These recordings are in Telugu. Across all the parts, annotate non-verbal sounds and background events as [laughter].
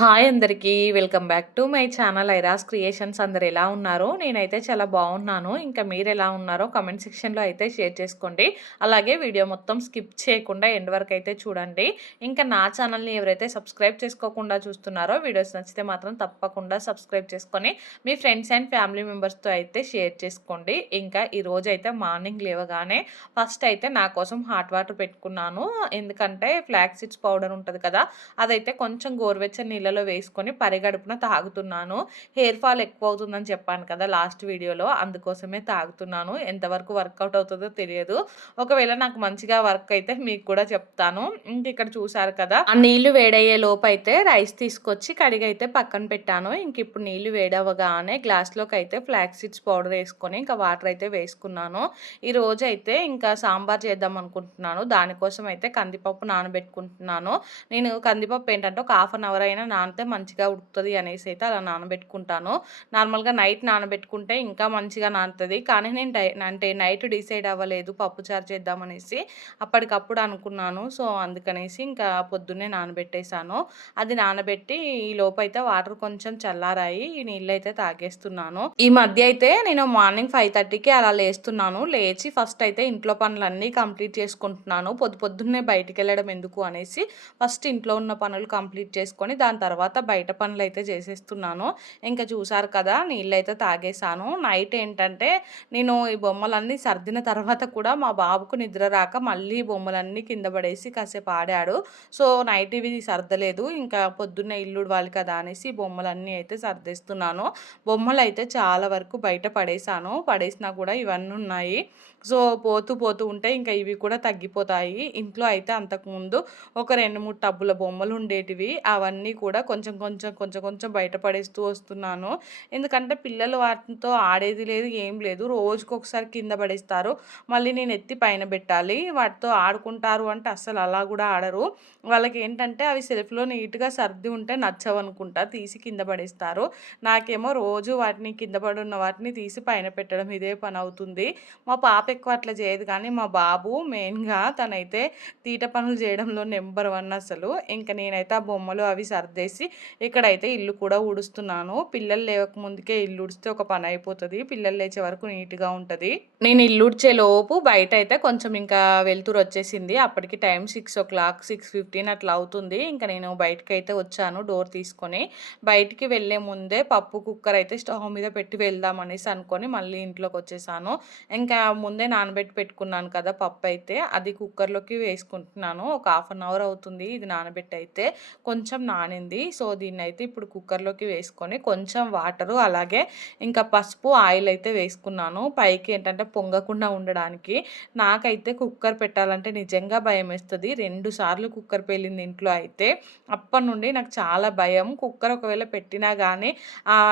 హాయ్ అందరికీ welcome back to my channel ఐరాస్ creations. అందరు ఎలా ఉన్నారు? నేనైతే చాలా బాగున్నాను. ఇంకా మీరు ఎలా ఉన్నారో కమెంట్ సెక్షన్లో అయితే షేర్ చేసుకోండి. అలాగే వీడియో మొత్తం స్కిప్ చేయకుండా ఎండ్ వరకు అయితే చూడండి. ఇంకా నా ఛానల్ని ఎవరైతే సబ్స్క్రైబ్ చేసుకోకుండా చూస్తున్నారో వీడియోస్ నచ్చితే మాత్రం తప్పకుండా సబ్స్క్రైబ్ చేసుకొని మీ ఫ్రెండ్స్ అండ్ ఫ్యామిలీ మెంబర్స్తో అయితే షేర్ చేసుకోండి. ఇంకా ఈరోజు అయితే మార్నింగ్ లేవగానే ఫస్ట్ అయితే నా కోసం హాట్ వాటర్ పెట్టుకున్నాను. ఎందుకంటే ఫ్లాక్ సీడ్స్ పౌడర్ ఉంటుంది కదా అదైతే కొంచెం గోరువెచ్చని నీళ్ళలో వేసుకొని పరిగడుపున తాగుతున్నాను. హెయిర్ ఫాల్ ఎక్కువ అవుతుందని చెప్పాను కదా లాస్ట్ వీడియోలో అందుకోసమే తాగుతున్నాను. ఎంతవరకు వర్కౌట్ అవుతుందో తెలియదు. ఒకవేళ నాకు మంచిగా వర్క్ అయితే మీకు కూడా చెప్తాను. ఇంక ఇక్కడ చూసారు కదా ఆ నీళ్ళు వేడయ్యే లోపు అయితే రైస్ తీసుకొచ్చి కడిగి అయితే పక్కన పెట్టాను. ఇంక ఇప్పుడు నీళ్ళు వేడవగానే గ్లాస్లోకి అయితే ఫ్లాక్ సీడ్స్ పౌడర్ వేసుకొని ఇంకా వాటర్ అయితే వేసుకున్నాను. ఈ రోజు అయితే ఇంకా సాంబార్ చేద్దాం అనుకుంటున్నాను. దానికోసం అయితే కందిపప్పు నానబెట్టుకుంటున్నాను. నేను కందిపప్పు ఏంటంటే ఒక హాఫ్ అన్ అవర్ అయినా నానితే మంచిగా ఉడుకుతుంది అనేసి అయితే అలా నానబెట్టుకుంటాను. నార్మల్గా నైట్ నానబెట్టుకుంటే ఇంకా మంచిగా నానుతుంది. కానీ నేను డై అంటే నైట్ డిసైడ్ అవ్వలేదు పప్పు చారు చేద్దామనేసి అప్పటికప్పుడు అనుకున్నాను. సో అందుకనేసి ఇంకా పొద్దున్నే నానబెట్టేశాను. అది నానబెట్టి ఈ లోపైతే అయితే వాటర్ కొంచెం చల్లారాయి ఈ నీళ్ళు అయితే తాగేస్తున్నాను. ఈ మధ్య అయితే నేను మార్నింగ్ ఫైవ్ థర్టీకి అలా లేస్తున్నాను. లేచి ఫస్ట్ అయితే ఇంట్లో పనులన్నీ కంప్లీట్ చేసుకుంటున్నాను. పొద్దు పొద్దున్నే బయటికి వెళ్ళడం ఎందుకు అనేసి ఫస్ట్ ఇంట్లో ఉన్న పనులు కంప్లీట్ చేసుకొని దాని తర్వాత బయట పనులు అయితే చేసేస్తున్నాను. ఇంకా చూసారు కదా నీళ్ళు అయితే తాగేశాను. నైట్ ఏంటంటే నేను ఈ బొమ్మలన్నీ సర్దిన తర్వాత కూడా మా బాబుకు నిద్ర రాక మళ్ళీ బొమ్మలన్నీ కింద పడేసి కాసేపు ఆడాడు. సో నైట్ ఇవి సర్దలేదు. ఇంకా పొద్దున్న ఇల్లుడు వాళ్ళు కదా అనేసి బొమ్మలన్నీ అయితే సర్దేస్తున్నాను. బొమ్మలు అయితే చాలా వరకు బయట పడేసాను పడేసినా కూడా ఇవన్నీ ఉన్నాయి. సో పోతూ పోతూ ఉంటే ఇంకా ఇవి కూడా తగ్గిపోతాయి. ఇంట్లో అయితే అంతకుముందు ఒక రెండు మూడు టబ్బుల బొమ్మలు ఉండేటివి. అవన్నీ కూడా కొంచెం కొంచెం కొంచెం కొంచెం బయటపడేస్తూ వస్తున్నాను. ఎందుకంటే పిల్లలు వాటితో ఆడేది లేదు ఏం లేదు. రోజుకి ఒకసారి కింద పడేస్తారు. మళ్ళీ నేను ఎత్తి పైన పెట్టాలి. వాటితో ఆడుకుంటారు అంటే అస్సలు అలా కూడా ఆడరు. వాళ్ళకి ఏంటంటే అవి సెల్ఫ్లో నీట్గా సర్ది ఉంటే నచ్చవనుకుంటా తీసి కింద పడేస్తారు. నాకేమో రోజు వాటిని కింద పడి ఉన్న వాటిని తీసి పైన పెట్టడం ఇదే పని అవుతుంది. మా పాప ఎక్కువ అట్లా చేయదు కానీ మా బాబు మెయిన్గా తనైతే తీట పనులు చేయడంలో నెంబర్ వన్ అసలు. ఇంకా నేనైతే ఆ బొమ్మలు అవి సర్దేసి ఇక్కడైతే ఇల్లు కూడా ఊడుస్తున్నాను. పిల్లలు లేవక ముందుకే ఇల్లు ఉడిస్తే ఒక పని అయిపోతుంది. పిల్లలు లేచే వరకు నీట్గా ఉంటుంది. నేను ఇల్లు ఊడ్చే లోపు బయట అయితే కొంచెం ఇంకా వెలుతురు వచ్చేసింది. అప్పటికి time six o'clock six fifteen అట్లా అవుతుంది. ఇంకా నేను బయటకి అయితే వచ్చాను డోర్ తీసుకొని. బయటికి వెళ్ళే ముందే పప్పు కుక్కర్ అయితే స్టవ్ మీద పెట్టి వెళ్దాం అనేసి అనుకొని మళ్ళీ ఇంట్లోకి వచ్చేసాను ఇంకా ముందు నానబెట్టి పెట్టుకున్నాను కదా పప్పు అయితే. అది కుక్కర్లోకి వేసుకుంటున్నాను. ఒక హాఫ్ అన్ అవర్ అవుతుంది ఇది నానబెట్టి అయితే. కొంచెం నానింది. సో దీన్ని అయితే ఇప్పుడు కుక్కర్లోకి వేసుకొని కొంచెం వాటరు అలాగే ఇంకా పసుపు ఆయిల్ అయితే వేసుకున్నాను. పైకి ఏంటంటే పొంగకుండా ఉండడానికి. నాకైతే కుక్కర్ పెట్టాలంటే నిజంగా భయం వేస్తుంది. రెండు సార్లు కుక్కర్ పేలింది ఇంట్లో అయితే. అప్పటి నుండి నాకు చాలా భయం. కుక్కర్ ఒకవేళ పెట్టినా కానీ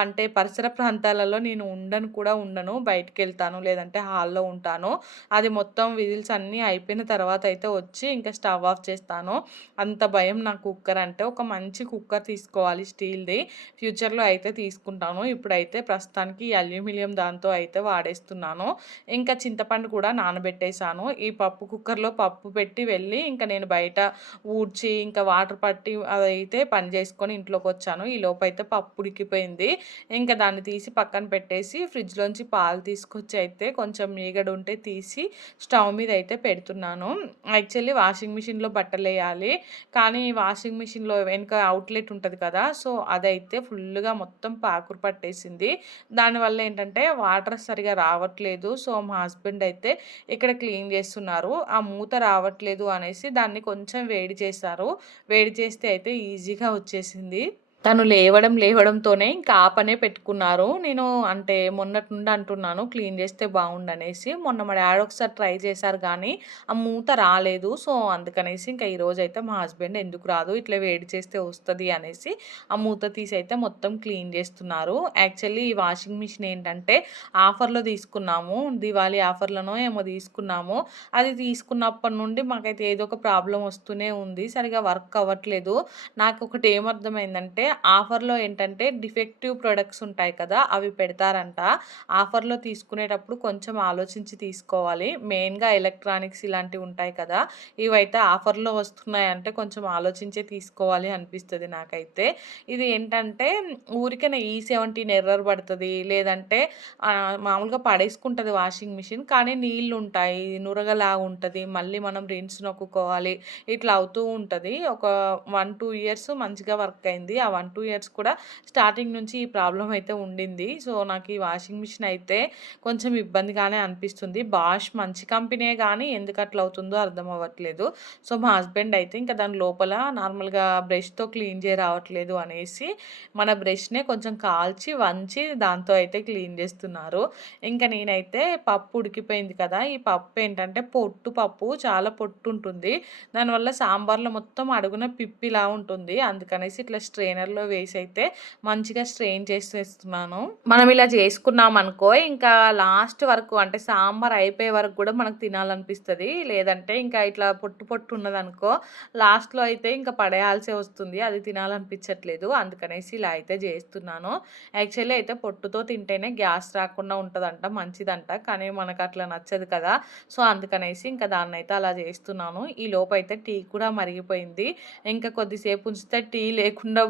అంటే పరిసర ప్రాంతాలలో నేను ఉండను కూడా ఉండను. బయటికి వెళ్తాను లేదంటే హాల్లో ఉంటాను. అది మొత్తం విజిల్స్ అన్నీ అయిపోయిన తర్వాత అయితే వచ్చి ఇంకా స్టవ్ ఆఫ్ చేస్తాను. అంత భయం నాకు కుక్కర్ అంటే ఒక మంచి కుక్కర్ తీసుకోవాలి స్టీల్ది. ఫ్యూచర్లో అయితే తీసుకుంటాను. ఇప్పుడైతే ప్రస్తుతానికి అల్యూమినియం దాంతో అయితే వాడేస్తున్నాను. ఇంకా చింతపండు కూడా నానబెట్టేశాను. ఈ పప్పు కుక్కర్లో పప్పు పెట్టి వెళ్ళి ఇంకా నేను బయట ఊడ్చి ఇంకా వాటర్ పట్టి అదైతే పని చేసుకొని ఇంట్లోకి వచ్చాను. ఈ లోపు అయితే పప్పు ఉడికిపోయింది. ఇంకా దాన్ని తీసి పక్కన పెట్టేసి ఫ్రిడ్జ్లోంచి పాలు తీసుకొచ్చి అయితే కొంచెం మీగడు ఉంటే తీసి స్టవ్ మీద అయితే పెడుతున్నాను. యాక్చువల్లీ వాషింగ్ మిషన్లో బట్టలు వేయాలి కానీ వాషింగ్ మిషన్లో వెనుక అవుట్లెట్ ఉంటుంది కదా సో అదైతే ఫుల్గా మొత్తం పాకురు పట్టేసింది. దానివల్ల ఏంటంటే వాటర్ సరిగా రావట్లేదు. సో మా హస్బెండ్ అయితే ఇక్కడ క్లీన్ చేస్తున్నారు. ఆ మూత రావట్లేదు అనేసి దాన్ని కొంచెం వేడి చేశారు. వేడి చేస్తే అయితే ఈజీగా వచ్చేసింది. తను లేవడం లేవడంతోనే ఇంకా ఆ పనే పెట్టుకున్నారు. నేను అంటే మొన్నటి నుండి అంటున్నాను క్లీన్ చేస్తే బాగుండనేసి. మొన్న మా డాడీ ఒకసారి ట్రై చేశారు కానీ ఆ మూత రాలేదు. సో అందుకనేసి ఇంకా ఈరోజు అయితే మా హస్బెండ్ ఎందుకు రాదు ఇట్లా వేడి చేస్తే వస్తుంది అనేసి ఆ మూత తీసి అయితే మొత్తం క్లీన్ చేస్తున్నారు. యాక్చువల్లీ ఈ వాషింగ్ మిషన్ ఏంటంటే ఆఫర్లో తీసుకున్నాము దివాళీ ఆఫర్లోనో ఏమో తీసుకున్నాము. అది తీసుకున్నప్పటి నుండి మాకైతే ఏదో ఒక ప్రాబ్లం వస్తూనే ఉంది సరిగా వర్క్ అవ్వట్లేదు. నాకు ఒకటి ఏమర్థమైందంటే ఆఫర్‌లో ఏంటంటే డిఫెక్టివ్ ప్రొడక్ట్స్ ఉంటాయి కదా! అవి పెడతారంట. ఆఫర్‌లో తీసుకునేటప్పుడు కొంచెం ఆలోచించి తీసుకోవాలి. మెయిన్‌గా ఎలక్ట్రానిక్స్ ఇలాంటివి ఉంటాయి కదా! ఇవైతే ఆఫర్‌లో వస్తున్నాయంటే కొంచెం ఆలోచించే తీసుకోవాలి అనిపిస్తుంది నాకైతే. ఇది ఏంటంటే ఊరికనే ఈ17 ఎర్రర్ పడుతుంది లేదంటే మామూలుగా పడేసుకుంటుంది వాషింగ్ మిషన్. కానీ నీళ్ళు ఉంటాయి నురగలా ఉంటుంది మళ్ళీ మనం రిన్స్ నొక్కుకోవాలి. ఇట్లా అవుతూ ఉంటుంది ఒక 1, 2 ఇయర్స్ మంచిగా వర్క్ అయింది. ఆ 1, 2 ఇయర్స్ కూడా స్టార్టింగ్ నుంచి ఈ ప్రాబ్లం అయితే ఉండింది. సో, నాకు ఈ వాషింగ్ మిషన్ అయితే కొంచెం ఇబ్బందిగానే అనిపిస్తుంది. బాష్ మంచి కంపెనీ కానీ ఎందుకు అట్లా అవుతుందో అర్థం అవ్వట్లేదు. సో, మా హస్బెండ్ అయితే ఇంకా దాని లోపల నార్మల్‌గా బ్రష్‌తో క్లీన్ చేయ రావట్లేదు అనేసి మన బ్రష్‌నే కొంచెం కాల్చి, వంచి దాంతో అయితే క్లీన్ చేస్తున్నారు. ఇంకా నేనైతే పప్పు ఉడికిపోయింది కదా! ఈ పప్పు ఏంటంటే పొట్టు పప్పు చాలా పొట్టు ఉంటుంది. దానివల్ల సాంబార్‌లో మొత్తం అడుగున పిప్పిలా ఉంటుంది. అందుకనేసి ఇట్లా వాటర్లో వేసి అయితే మంచిగా స్ట్రెయిన్ చేసేస్తున్నాను. మనం ఇలా చేసుకున్నామనుకో ఇంకా లాస్ట్ వరకు అంటే సాంబార్ అయిపోయే వరకు కూడా మనకు తినాలనిపిస్తుంది లేదంటే ఇంకా ఇట్లా పొట్టు పొట్టు ఉన్నదనుకో లాస్ట్‌లో అయితే ఇంకా పడేయాల్సి వస్తుంది. అది తినాలనిపించట్లేదు. అందుకనేసి ఇలా అయితే చేస్తున్నాను. యాక్చువల్లీ అయితే పొట్టుతో తింటేనే గ్యాస్ రాకుండా ఉంటుందంట మంచిదంట. కానీ మనకు అట్లా నచ్చదు కదా! సో, అందుకనేసి ఇంకా దాన్ని అయితే అలా చేస్తున్నాను. ఈ లోపైతే టీ కూడా మరిగిపోయింది. ఇంకా కొద్దిసేపు ఉంచితే టీ లేకుండా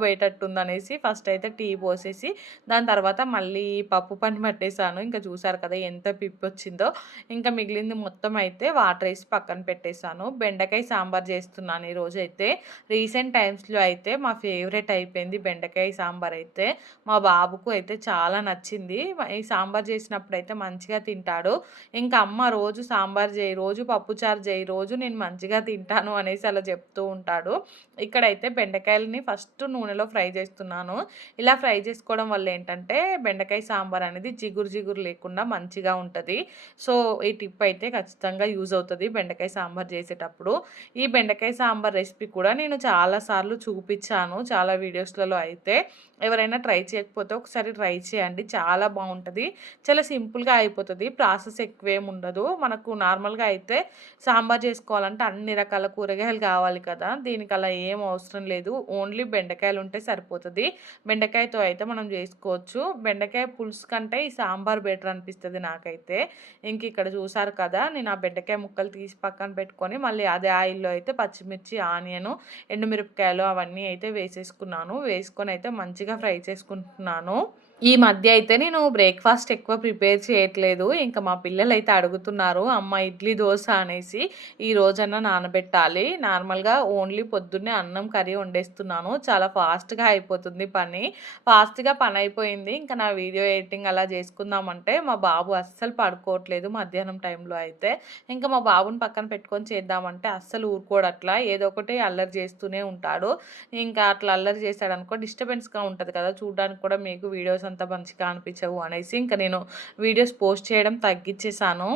ఉందనేసి ఫస్ట్ అయితే టీ పోసేసి దాని తర్వాత మళ్ళీ పప్పు పని పట్టేసాను. ఇంకా చూసారు కదా! ఎంత పిప్పొచ్చిందో. ఇంకా మిగిలింది మొత్తం అయితే వాటర్ వేసి పక్కన పెట్టేసాను. బెండకాయ సాంబార్ చేస్తున్నాను ఈరోజైతే. రీసెంట్ టైమ్స్‌లో అయితే మా ఫేవరెట్ అయిపోయింది బెండకాయ సాంబార్ అయితే. మా బాబుకు అయితే చాలా నచ్చింది. ఈ సాంబార్ అయితే మంచిగా తింటాడు. ఇంకా అమ్మ రోజు సాంబార్ చేయి, రోజు పప్పుచారు చేయి, రోజు నేను మంచిగా తింటాను అనేసి అలా చెప్తూ ఉంటాడు. ఇక్కడైతే బెండకాయలని ఫస్ట్ నూనెలో ఫ్రై ఫ్రై చేస్తున్నాను. ఇలా ఫ్రై చేసుకోవడం వల్ల ఏంటంటే బెండకాయ సాంబార్ అనేది జిగురు జిగురు లేకుండా మంచిగా ఉంటుంది సో, ఈ టిప్ అయితే ఖచ్చితంగా యూజ్ అవుతుంది బెండకాయ సాంబార్ చేసేటప్పుడు. ఈ బెండకాయ సాంబార్ రెసిపీ కూడా నేను చాలా సార్లు చాలా వీడియోస్‌లలో అయితే. ఎవరైనా ట్రై చేయకపోతే ఒకసారి ట్రై చేయండి. చాలా బాగుంటుంది చాలా సింపుల్‌గా అయిపోతుంది ప్రాసెస్ ఎక్కువేం ఉండదు. మనకు నార్మల్‌గా అయితే సాంబార్ చేసుకోవాలంటే అన్ని రకాల కూరగాయలు కావాలి కదా! దీనికి అలా ఏం అవసరం లేదు. ఓన్లీ బెండకాయలు ఉంటే సరిపోతుంది బెండకాయతో అయితే మనం చేసుకోవచ్చు. బెండకాయ పులుసు కంటే ఈ సాంబార్ బెటర్ అనిపిస్తుంది నాకైతే. ఇంక ఇక్కడ చూసారు కదా! నేను ఆ బెండకాయ ముక్కలు తీసి పక్కన పెట్టుకొని మళ్ళీ అదే ఆయిల్‌లో అయితే పచ్చిమిర్చి, ఆనియను, ఎండుమిరపకాయలు అవన్నీ అయితే వేసేసుకున్నాను. వేసుకొని అయితే మంచిగా ఫ్రై చేసుకుంటున్నాను. ఈ మధ్య అయితే నేను బ్రేక్‌ఫాస్ట్ ఎక్కువ ప్రిపేర్ చేయట్లేదు. ఇంకా మా పిల్లలు అయితే అడుగుతున్నారు. అమ్మ ఇడ్లీ, దోశ అనేసి. ఈ రోజన్నా నానబెట్టాలి. నార్మల్‌గా ఓన్లీ పొద్దున్నే అన్నం, కర్రీ వండేస్తున్నాను. చాలా ఫాస్ట్‌గా అయిపోతుంది పని. ఫాస్ట్‌గా పని అయిపోయింది. ఇంకా నా వీడియో ఎడిటింగ్ అలా చేసుకుందామంటే మా బాబు అస్సలు పడుకోవట్లేదు మధ్యాహ్నం టైంలో అయితే. ఇంకా మా బాబుని పక్కన పెట్టుకొని చేద్దామంటే అస్సలు ఊరుకోడట్లా. ఏదో ఒకటి అల్లరి చేస్తూనే ఉంటాడు. ఇంకా అట్లా అల్లరి చేశాడనుకో డిస్టర్బెన్స్‌గా ఉంటుంది కదా! చూడడానికి కూడా మీకు వీడియోస్ అంత మంచిగా అనిపించవు అనేసి ఇంకా నేను వీడియోస్ పోస్ట్ చేయడం తగ్గించేసాను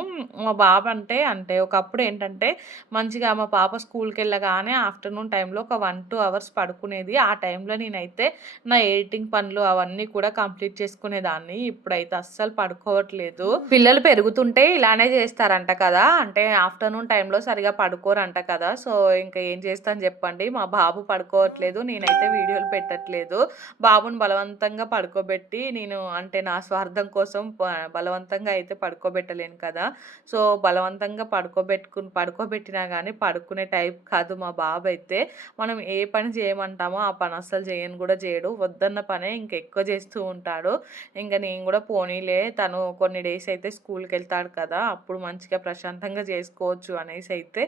మా బాబు అంటే, అంటే ఒకప్పుడు ఏంటంటే మంచిగా మా పాప స్కూల్కి వెళ్ళగానే ఆఫ్టర్‌నూన్ టైంలో ఒక 1, 2 అవర్స్ పడుకునేది. ఆ టైంలో నేనైతే నా ఎడిటింగ్ పనులు అవన్నీ కూడా కంప్లీట్ చేసుకునేదాన్ని. ఇప్పుడైతే అస్సలు పడుకోవట్లేదు. పిల్లలు పెరుగుతుంటే ఇలానే చేస్తారంట కదా! అంటే ఆఫ్టర్‌నూన్ టైంలో సరిగా పడుకోరంట కదా! సో, ఇంకా ఏం చేస్తాను చెప్పండి. మా బాబు పడుకోవట్లేదు. నేనైతే వీడియోలు పెట్టట్లేదు. బాబుని బలవంతంగా పడుకోబెట్టి నేను అంటే నా స్వార్థం కోసం బలవంతంగా అయితే పడుకోబెట్టలేను కదా! సో, బలవంతంగా పడుకోబెట్టుకుని పడుకోబెట్టినా కానీ పడుకునే టైప్ కాదు మా బాబు అయితే మనం ఏ పని చేయమంటామో ఆ పని అస్సలు చేయను కూడా చేయడు. వద్దన్న పనే ఇంకా ఎక్కువ చేస్తూ ఉంటాడు. ఇంకా నేను కూడా పోనీలే తను కొన్ని డేస్ అయితే స్కూల్కి వెళ్తాడు కదా! అప్పుడు మంచిగా ప్రశాంతంగా చేసుకోవచ్చు అనేసి అయితే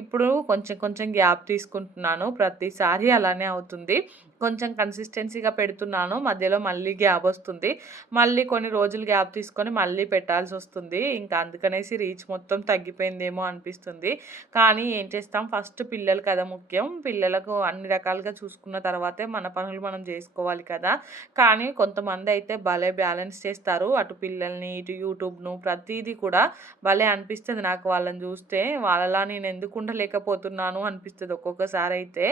ఇప్పుడు కొంచెం కొంచెం గ్యాప్ తీసుకుంటున్నాను. ప్రతిసారి అలానే అవుతుంది. కొంచెం కన్సిస్టెన్సీగా పెడుతున్నాను. మధ్యలో మళ్ళీ గ్యాప్ వస్తుంది. మళ్ళీ కొన్ని రోజులు గ్యాప్ తీసుకొని మళ్ళీ పెట్టాల్సి వస్తుంది ఇంకా అందుకనేసి రీచ్ మొత్తం తగ్గిపోయిందేమో అనిపిస్తుంది. కానీ ఏం చేస్తాం ఫస్ట్ పిల్లలు కదా ముఖ్యం. పిల్లలకు అన్ని రకాలుగా చూసుకున్న తర్వాతే మన పనులు మనం చేసుకోవాలి కదా! కానీ కొంతమంది అయితే భలే బ్యాలెన్స్ చేస్తారు. అటు పిల్లల్ని, ఇటు యూట్యూబ్‌ను ప్రతిదీ కూడా భలే అనిపిస్తుంది నాకు వాళ్ళని చూస్తే. వాళ్ళలా నేను ఎందుకు ఉండలేకపోతున్నాను ఒక్కొక్కసారి అయితే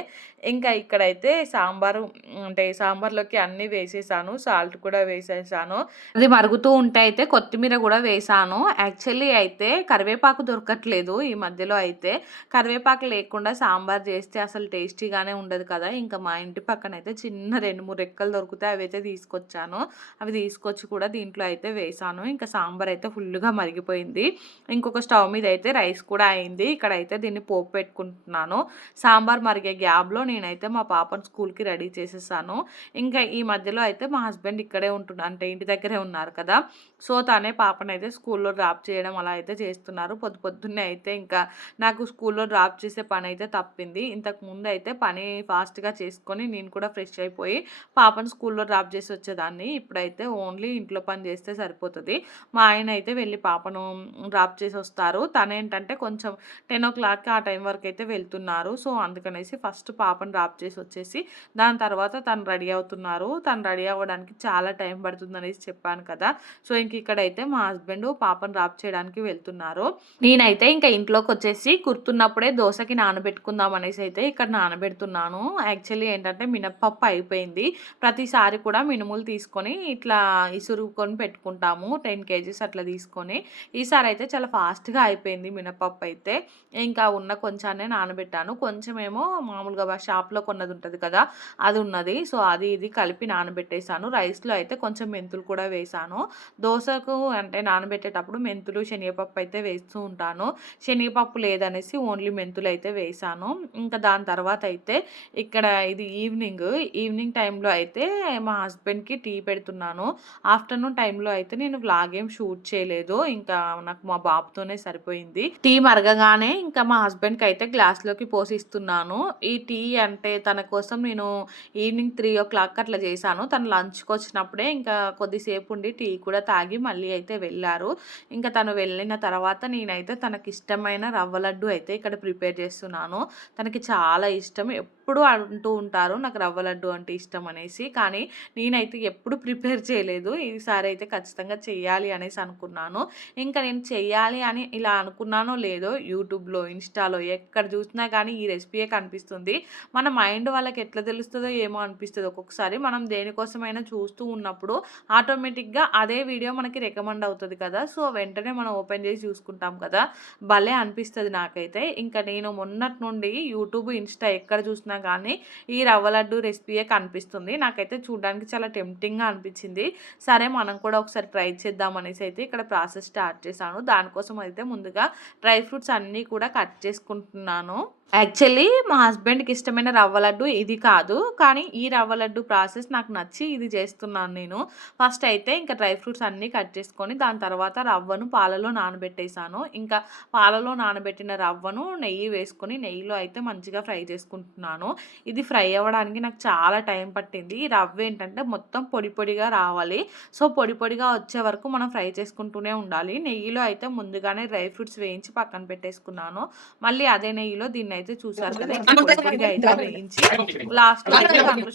ఇంకా ఇక్కడైతే సాంబార్ సాంబారు అంటే సాంబార్లోకి అన్నీ వేసేసాను సాల్ట్ కూడా వేసేసాను. అది మరుగుతూ ఉంటే అయితే కొత్తిమీర కూడా వేసాను. యాక్చువల్లీ అయితే కరివేపాకు దొరకట్లేదు ఈ మధ్యలో అయితే. కరివేపాకు లేకుండా సాంబార్ చేస్తే అసలు టేస్టీగానే ఉండదు కదా. ఇంకా మా ఇంటి పక్కన అయితే చిన్న రెండు మూడు రెక్కలు దొరుకుతాయి అవి అయితే తీసుకొచ్చాను. అవి తీసుకొచ్చి కూడా దీంట్లో అయితే వేసాను. ఇంకా సాంబార్ అయితే ఫుల్గా మరిగిపోయింది. ఇంకొక స్టవ్ మీద అయితే రైస్ కూడా అయింది. ఇక్కడ అయితే దీన్ని పోపు పెట్టుకుంటున్నాను. సాంబార్ మరిగే గ్యాబ్లో నేనైతే మా పాపను స్కూల్కి రెడీ చేసేసాను. ఇంకా ఈ మధ్యలో అయితే మా హస్బెండ్ ఇక్కడే ఉంటున్నారు అంటే ఇంటి దగ్గరే ఉన్నారు కదా. సో తనే అయితే స్కూల్లో డ్రాప్ చేయడం అలా అయితే చేస్తున్నారు. పొద్దు పొద్దున్నే అయితే ఇంకా నాకు స్కూల్లో డ్రాప్ చేసే పని అయితే తప్పింది. ఇంతకు ముందు అయితే పని ఫాస్ట్గా చేసుకొని నేను కూడా ఫ్రెష్ అయిపోయి పాపను స్కూల్లో డ్రాప్ చేసి వచ్చేదాన్ని. ఇప్పుడైతే ఓన్లీ ఇంట్లో పని చేస్తే సరిపోతుంది. మా ఆయన అయితే వెళ్ళి పాపను డ్రాప్ చేసి వస్తారు. తనేంటంటే ఏంటంటే కొంచెం టెన్ ఓ క్లాక్కి ఆ టైం వరకు అయితే వెళ్తున్నారు. సో అందుకనేసి ఫస్ట్ పాపను డ్రాప్ చేసి వచ్చేసి దాని తర్వాత తను రెడీ అవుతున్నారు. తను రెడీ అవ్వడానికి చాలా టైం పడుతుంది అనేసి చెప్పాను కదా. సో ఇంక ఇక్కడైతే మా హస్బెండ్ పాపను డ్రాప్ చేయడానికి వెళ్తున్నారు. నేనైతే ఇంకా ఇంట్లోకి వచ్చేసి కుర్తున్నప్పుడే దోశకి నానబెట్టుకుందాం అనేసి అయితే ఇక్కడ నానబెడుతున్నాను. యాక్చువల్లీ ఏంటంటే మినప్పప్పు అయిపోయింది. ప్రతిసారి కూడా మినుములు తీసుకొని ఇట్లా ఇసురుకొని పెట్టుకుంటాము. టెన్ కేజీస్ అట్లా తీసుకొని. ఈసారి అయితే చాలా ఫాస్ట్గా అయిపోయింది మినప్పప్పు అయితే. ఇంకా ఉన్న కొంచాన్నే నానబెట్టాను. కొంచెమేమో మామూలుగా షాప్లో కొన్నది ఉంటుంది కదా. అది ఉన్నది సో అది ఇది కలిపి నానబెట్టేసాను. రైస్లో అయితే కొంచెం మెంతులు కూడా వేసాను. దోశకు అంటే నానబెట్టేటప్పుడు మెంతులు శనగపప్పు అయితే వేస్తూ ఉంటాను. శనగపప్పు లేదనేసి ఓన్లీ మెంతులు అయితే వేసాను. ఇంకా దాని తర్వాత అయితే ఇక్కడ ఇది ఈవినింగ్ ఈవినింగ్ టైంలో అయితే మా హస్బెండ్కి టీ పెడుతున్నాను. ఆఫ్టర్నూన్ టైంలో అయితే నేను వ్లాగ్ ఏం షూట్ చేయలేదు. ఇంకా నాకు మా బాబుతోనే సరిపోయింది. టీ మరగగానే ఇంకా మా హస్బెండ్కి అయితే గ్లాస్లోకి పోసిస్తున్నాను. ఈ టీ అంటే తన కోసం నేను ఈవినింగ్ త్రీ ఓ క్లాక్ అట్లా చేశాను. తను లంచ్కి వచ్చినప్పుడే ఇంకా కొద్దిసేపు ఉండి టీ కూడా తాగి మళ్ళీ అయితే వెళ్ళారు. ఇంకా తను వెళ్ళిన తర్వాత నేనైతే తనకి ఇష్టమైన రవ్వ లడ్డు అయితే ఇక్కడ ప్రిపేర్ చేస్తున్నాను. తనకి చాలా ఇష్టం. ఎప్పుడు అంటూ ఉంటారు నాకు రవ్వ లడ్డు అంటే ఇష్టం అనేసి. కానీ నేనైతే ఎప్పుడు ప్రిపేర్ చేయలేదు. ఈసారి అయితే ఖచ్చితంగా చేయాలి అనేసి అనుకున్నాను. ఇంకా నేను చెయ్యాలి అని ఇలా అనుకున్నానో లేదో యూట్యూబ్లో ఇన్స్టాలో ఎక్కడ చూసినా కానీ ఈ రెసిపీయే కనిపిస్తుంది. మన మైండ్ వాళ్ళకి ఎట్లా తెలుస్తుందో ఏమో అనిపిస్తుంది. ఒక్కొక్కసారి మనం దేనికోసమైనా చూస్తూ ఉన్నప్పుడు ఆటోమేటిక్గా అదే వీడియో మనకి రికమెండ్ అవుతుంది కదా. సో వెంటనే మనం ఓపెన్ చేసి చూసుకుంటాం కదా. భలే అనిపిస్తుంది నాకైతే. ఇంకా నేను మొన్నటి నుండి యూట్యూబ్ ఇన్స్టా ఎక్కడ చూసినా కానీ ఈ రవ్వ లడ్డు రెసిపీయే కనిపిస్తుంది. నాకైతే చూడడానికి చాలా టెంప్టింగ్గా అనిపించింది. సరే మనం కూడా ఒకసారి ట్రై చేద్దాం అనేసి అయితే ఇక్కడ ప్రాసెస్ స్టార్ట్ చేశాను. దానికోసం అయితే ముందుగా డ్రై ఫ్రూట్స్ అన్నీ కూడా కట్ చేసుకుంటున్నాను. యాక్చువల్లీ మా హస్బెండ్కి ఇష్టమైన రవ్వ లడ్డు ఇది కాదు. కానీ ఈ రవ్వ లడ్డు ప్రాసెస్ నాకు నచ్చి ఇది చేస్తున్నాను నేను. ఫస్ట్ అయితే ఇంకా డ్రై ఫ్రూట్స్ అన్నీ కట్ చేసుకొని దాని తర్వాత రవ్వను పాలలో నానబెట్టేశాను. ఇంకా పాలలో నానబెట్టిన రవ్వను నెయ్యి వేసుకొని నెయ్యిలో అయితే మంచిగా ఫ్రై చేసుకుంటున్నాను. ఇది ఫ్రై అవ్వడానికి నాకు చాలా టైం పట్టింది. ఈ రవ్వ ఏంటంటే మొత్తం పొడి పొడిగా రావాలి. సో పొడి పొడిగా వచ్చే వరకు మనం ఫ్రై చేసుకుంటూనే ఉండాలి. నెయ్యిలో అయితే ముందుగానే డ్రై ఫ్రూట్స్ వేయించి పక్కన పెట్టేసుకున్నాను. మళ్ళీ అదే నెయ్యిలో దీన్ని అయితే చూసారు కదా అయితే వేయించి లాస్ట్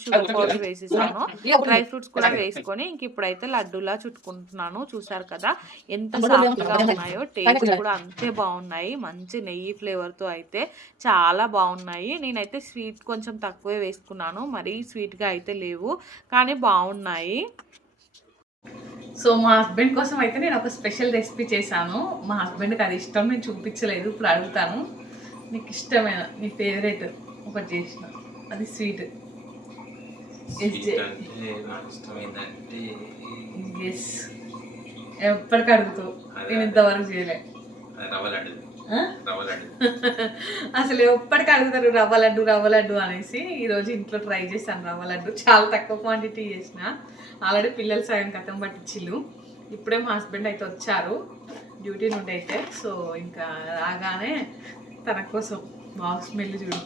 షుగర్ పౌడర్ వేసేసాను. డ్రై ఫ్రూట్స్ కూడా వేసుకొని ఇంక ఇప్పుడైతే లడ్డూలా చుట్టుకుంటున్నాను. చూసారు కదా ఎంత సాఫ్ట్గా ఉన్నాయో టేస్ట్ కూడా అంతే బాగున్నాయి. మంచి నెయ్యి ఫ్లేవర్తో అయితే చాలా బాగున్నాయి. నేనైతే స్వీట్ కొంచెం తక్కువే వేసుకున్నాను. మరీ స్వీట్గా అయితే లేవు కానీ బాగున్నాయి. సో మా హస్బెండ్ కోసం అయితే నేను ఒక స్పెషల్ రెసిపీ చేశాను. మా హస్బెండ్కి అది ఇష్టం నేను చూపించలేదు ఇప్పుడు అడుగుతాను. నీకు ఇష్టమైన నీ ఫేవరెట్ ఒకటి చేసిన. అది స్వీట్ ఎస్ ఎప్పటికి అడుగుతావు. నేను ఇంతవరకు చేయలే. [laughs] అసలు ఎప్పటికి అడుగుతారు రవ్వ లడ్డు రవ్వ లడ్డు అనేసి. ఈరోజు ఇంట్లో ట్రై చేశాను రవ్వ లడ్డు. చాలా తక్కువ క్వాంటిటీ చేసిన. ఆల్రెడీ పిల్లలు సగం కథం పట్టించిల్లు ఇప్పుడే మా హస్బెండ్ అయితే వచ్చారు. డ్యూటీ నుండి అయితే. సో ఇంకా రాగానే తన కోసం బాగా స్మెల్ చూడు.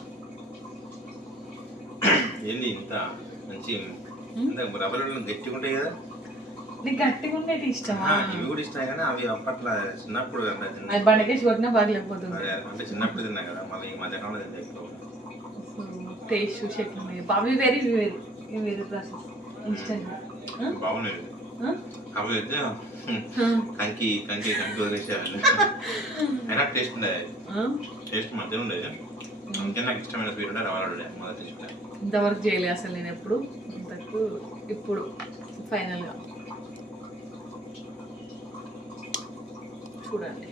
ఏంది ఇంత మంచి లడ్డు గట్టిగా ఉంటాయి కదా? నీకు గట్టిగా ఉండేది ఇష్టమా? ఇవి కూడా ఇష్టమే కానీ అవి అప్పట్లో చిన్నప్పుడు అది బండకేసి కొట్టినా బాగలేకపోతుంది అంటే చిన్నప్పుడు తిన్నా కదా మళ్ళీ ఈ మధ్యకాలంలో తింటే టేస్ట్ చూసి ఎట్లున్నాయి అవి వేరే ఇవి వేరు. ఇవి వేరే ప్రాసెస్ ఇన్స్టెంట్ బాగున్నాయి. అయితే కంకి కంకి కంకి వదిలేసేవాళ్ళు అయినా టేస్ట్ ఉండేది టేస్ట్ మంచిగా ఉండేది అందుకే నాకు ఇష్టమైన స్వీట్ అంటే రవ్వ లడ్డు మొదటి ఇష్టం ఇంతవరకు చేయలే అసలు నేను ఎప్పుడు ఇంతకు ఇప్పుడు ఫైనల్గా చూడండి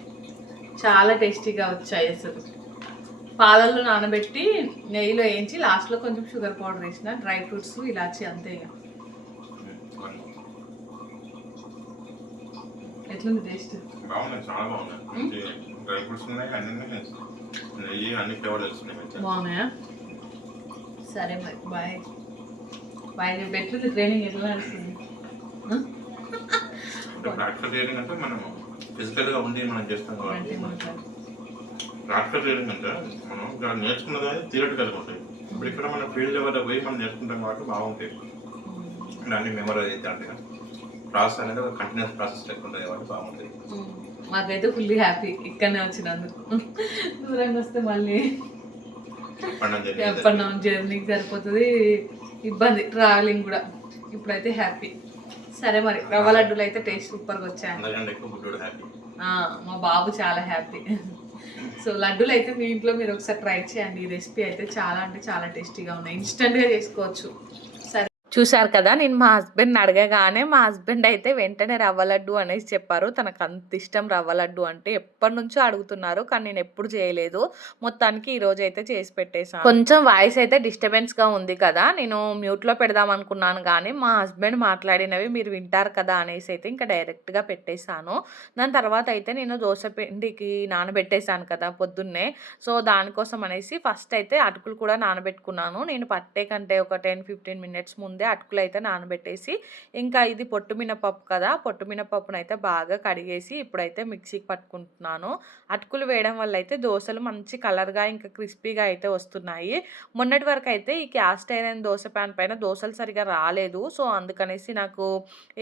చాలా టేస్టీగా వచ్చాయి అసలు పాలల్లో నానబెట్టి నెయ్యిలో వేయించి లాస్ట్లో కొంచెం షుగర్ పౌడర్ వేసిన డ్రై ఫ్రూట్స్ ఇలాచి అంతే ఇక ఎట్లుంది టేస్ట్ బాగున్నాయి చాలా బాగున్నాయి డ్రై ఫ్రూట్స్ ఉన్నాయి అన్ని. నెయ్యి అన్ని ఫ్లేవర్ తెలుస్తున్నాయి మంచిగా. బాగున్నాయా? సరే మరి బాయ్. బాయ్ రేపు ఎట్లుంది ట్రైనింగ్ ఎట్లా నడుస్తుంది ప్రాక్టికల్ ట్రైనింగ్ అంటే మనం ఫిజికల్గా ఉండి మనం చేస్తాం కాబట్టి. ప్రాక్టికల్ ట్రైనింగ్ అంటే మనం ఇక్కడ నేర్చుకున్నది థియరటికల్ ఉంటాయి ఇప్పుడు ఇక్కడ మన ఫీల్డ్ లెవెల్ పోయి మనం నేర్చుకుంటాం కాబట్టి బాగుంటాయి. అన్ని మెమరైజ్ అయితే అంటే ప్రాసెస్ అనేది ఒక కంటిన్యూస్ ప్రాసెస్ బాగుంటాయి ఉమ్. మాకైతే ఫుల్లీ హ్యాపీ ఇక్కడనే వచ్చినందుకు. దూరంగా వస్తే మళ్ళీ చెప్పండి జర్నీకి సరిపోతుంది. ఇబ్బంది ట్రావెలింగ్ కూడా. ఇప్పుడైతే హ్యాపీ సరే మరి రవ్వ లడ్డూలు అయితే టేస్ట్ సూపర్గా వచ్చాయి. మా బాబు చాలా హ్యాపీ సో లడ్డూలు అయితే మీ ఇంట్లో మీరు ఒకసారి ట్రై చేయండి. ఈ రెసిపీ అయితే చాలా అంటే చాలా టేస్టీగా ఉన్నాయి. ఇన్స్టెంట్గా చేసుకోవచ్చు. చూశారు కదా నేను మా హస్బెండ్ అడగగానే మా హస్బెండ్ అయితే వెంటనే రవ్వ లడ్డు అనేసి చెప్పారు. తనకు అంత ఇష్టం రవ్వ లడ్డు అంటే ఎప్పటి నుంచో అడుగుతున్నారు కానీ నేను ఎప్పుడు చేయలేదు. మొత్తానికి ఈ రోజు అయితే చేసి పెట్టేశాను. కొంచెం వాయిస్ అయితే డిస్టర్బెన్స్గా ఉంది కదా నేను మ్యూట్లో పెడదాం అనుకున్నాను కానీ మా హస్బెండ్ మాట్లాడినవి మీరు వింటారు కదా అనేసి అయితే ఇంకా డైరెక్ట్గా పెట్టేశాను. దాని తర్వాత అయితే నేను దోశ పిండికి నానబెట్టేశాను కదా పొద్దున్నే. సో దానికోసం అనేసి ఫస్ట్ అయితే అటుకులు కూడా నానబెట్టుకున్నాను. నేను పట్టే కంటే ఒక టెన్ ఫిఫ్టీన్ మినిట్స్ ముందే అటుకులు అయితే నానబెట్టేసి ఇంకా ఇది పొట్టు మినపప్పు కదా పొట్టు మినపప్పును అయితే బాగా కడిగేసి ఇప్పుడైతే మిక్సీకి పట్టుకుంటున్నాను. అటుకులు వేయడం వల్ల అయితే దోశలు మంచి కలర్గా ఇంకా క్రిస్పీగా అయితే వస్తున్నాయి. మొన్నటి వరకు అయితే ఈ క్యాస్ట్ ఐరన్ దోశ ప్యాన్ పైన దోశలు సరిగా రాలేదు. సో అందుకనేసి నాకు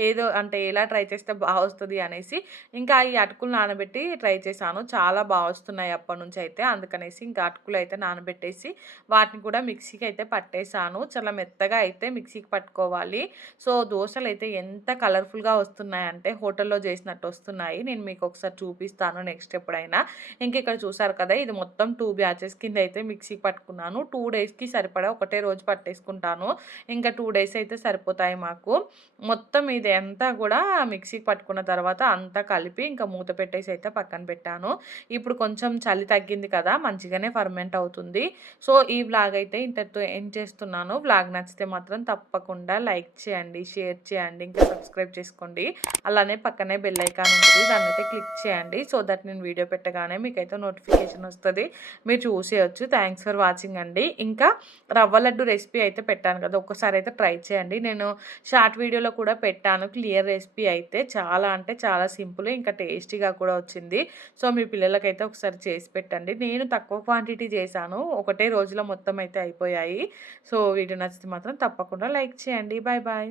ఏదో అంటే ఎలా ట్రై చేస్తే బాగా వస్తుంది అనేసి ఇంకా ఈ అటుకులు నానబెట్టి ట్రై చేశాను. చాలా బాగా వస్తున్నాయి అప్పటి నుంచి అయితే. అందుకనేసి ఇంకా అటుకులు అయితే నానబెట్టేసి వాటిని కూడా మిక్సీకి అయితే పట్టేశాను. చాలా మెత్తగా అయితే మిక్సీ చేతికి పట్టుకోవాలి. సో దోశలు అయితే ఎంత కలర్ఫుల్గా వస్తున్నాయంటే హోటల్లో చేసినట్టు వస్తున్నాయి. నేను మీకు ఒకసారి చూపిస్తాను నెక్స్ట్ ఎప్పుడైనా. ఇంక ఇక్కడ చూసారు కదా ఇది మొత్తం టూ బ్యాచెస్ కింద అయితే మిక్సీకి పట్టుకున్నాను. టూ డేస్కి సరిపడా ఒకటే రోజు పట్టేసుకుంటాను. ఇంకా టూ డేస్ అయితే సరిపోతాయి మాకు. మొత్తం ఇది అంతా కూడా మిక్సీకి పట్టుకున్న తర్వాత అంతా కలిపి ఇంకా మూత పెట్టేసి అయితే పక్కన పెట్టాను. ఇప్పుడు కొంచెం చలి తగ్గింది కదా మంచిగానే ఫర్మెంట్ అవుతుంది. సో ఈ వ్లాగ్ అయితే ఇంతటితో ఏం చేస్తున్నాను. వ్లాగ్ నచ్చితే మాత్రం తప్పకుండా లైక్ చేయండి షేర్ చేయండి ఇంకా సబ్స్క్రైబ్ చేసుకోండి. అలానే పక్కనే బెల్ ఐకాన్ ఉంటుంది దాన్ని అయితే క్లిక్ చేయండి. సో దట్ నేను వీడియో పెట్టగానే మీకైతే నోటిఫికేషన్ వస్తుంది. మీరు చూసేయచ్చు. థ్యాంక్స్ ఫర్ వాచింగ్ అండి. ఇంకా రవ్వ లడ్డు రెసిపీ అయితే పెట్టాను కదా ఒక్కసారి అయితే ట్రై చేయండి. నేను షార్ట్ వీడియోలో కూడా పెట్టాను. క్లియర్ రెసిపీ అయితే చాలా అంటే చాలా సింపుల్ ఇంకా టేస్టీగా కూడా వచ్చింది. సో మీ పిల్లలకైతే ఒకసారి చేసి పెట్టండి. నేను తక్కువ క్వాంటిటీ చేశాను. ఒకటే రోజులో మొత్తం అయితే అయిపోయాయి. సో వీడియో నచ్చితే మాత్రం తప్పకుండా లైక్ చేయండి. Bye bye